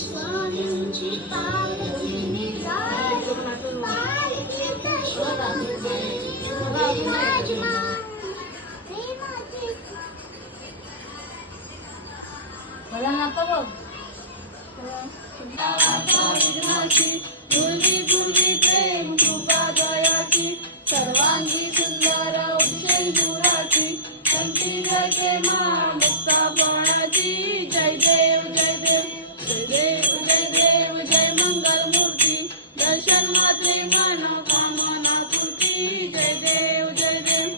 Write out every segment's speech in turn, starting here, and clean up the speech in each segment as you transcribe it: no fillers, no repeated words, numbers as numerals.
स्वामींची पालखी निघाली, पालखीत शोभेची माझी मान, प्रेमाची. मला नका बघ. विघ्नाची पूर्वी पूर्वी प्रेम कृपा दयाची, सर्वांगी सुंदर औषधी गुराची, कंठी गळते मा मुक्तापणाची. जय देव जय देव जय देव जय देव जय मंगल मूर्ती, दर्शन मात्रे मनोकामना पूर्ती. जय देव जय देव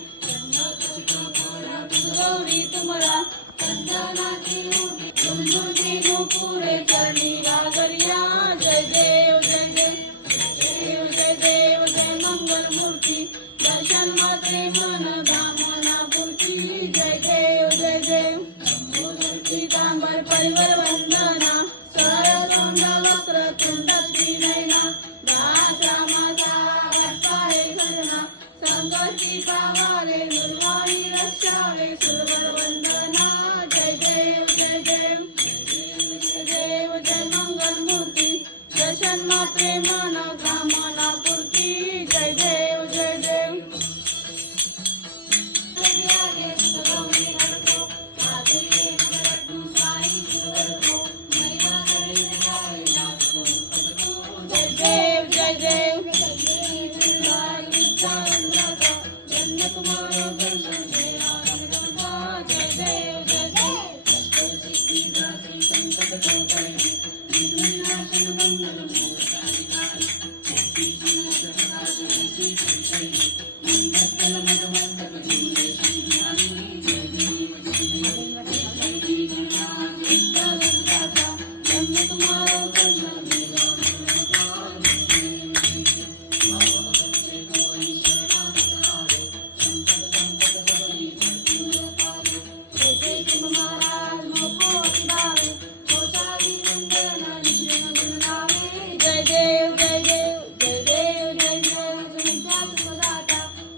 गौरी तुम्हाला चंदनाची झुंझुंची नुपुरे चरणी गागरिया. जय देव जय देव जय देव जय मंगल मूर्ती, दर्शन मात्रे मन कामना पूर्ती. जय देव जय देव पीतांबर परिवर वंदना, सरतोंड वक्रतुंडची नयना, दासा माझा घटकाळे खजना, संकटी पावारे दुर्वाणी रक्षावे सुरवर वंदना. जय देव जय देव जय देव जय मंगल मूर्ती, दर्शन मात्रे मन कामना पूर्ती. जय देव जय देव जय देव जय देव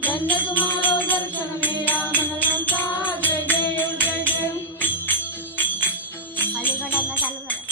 जन्म तुम्हारा दर्शन जय देव जय अलीकडे चालू करा.